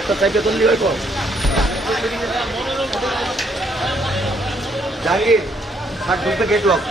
একটা সাইকেল তুললি হয় জাহাঙ্গীর আর ঢুকতে গেট লক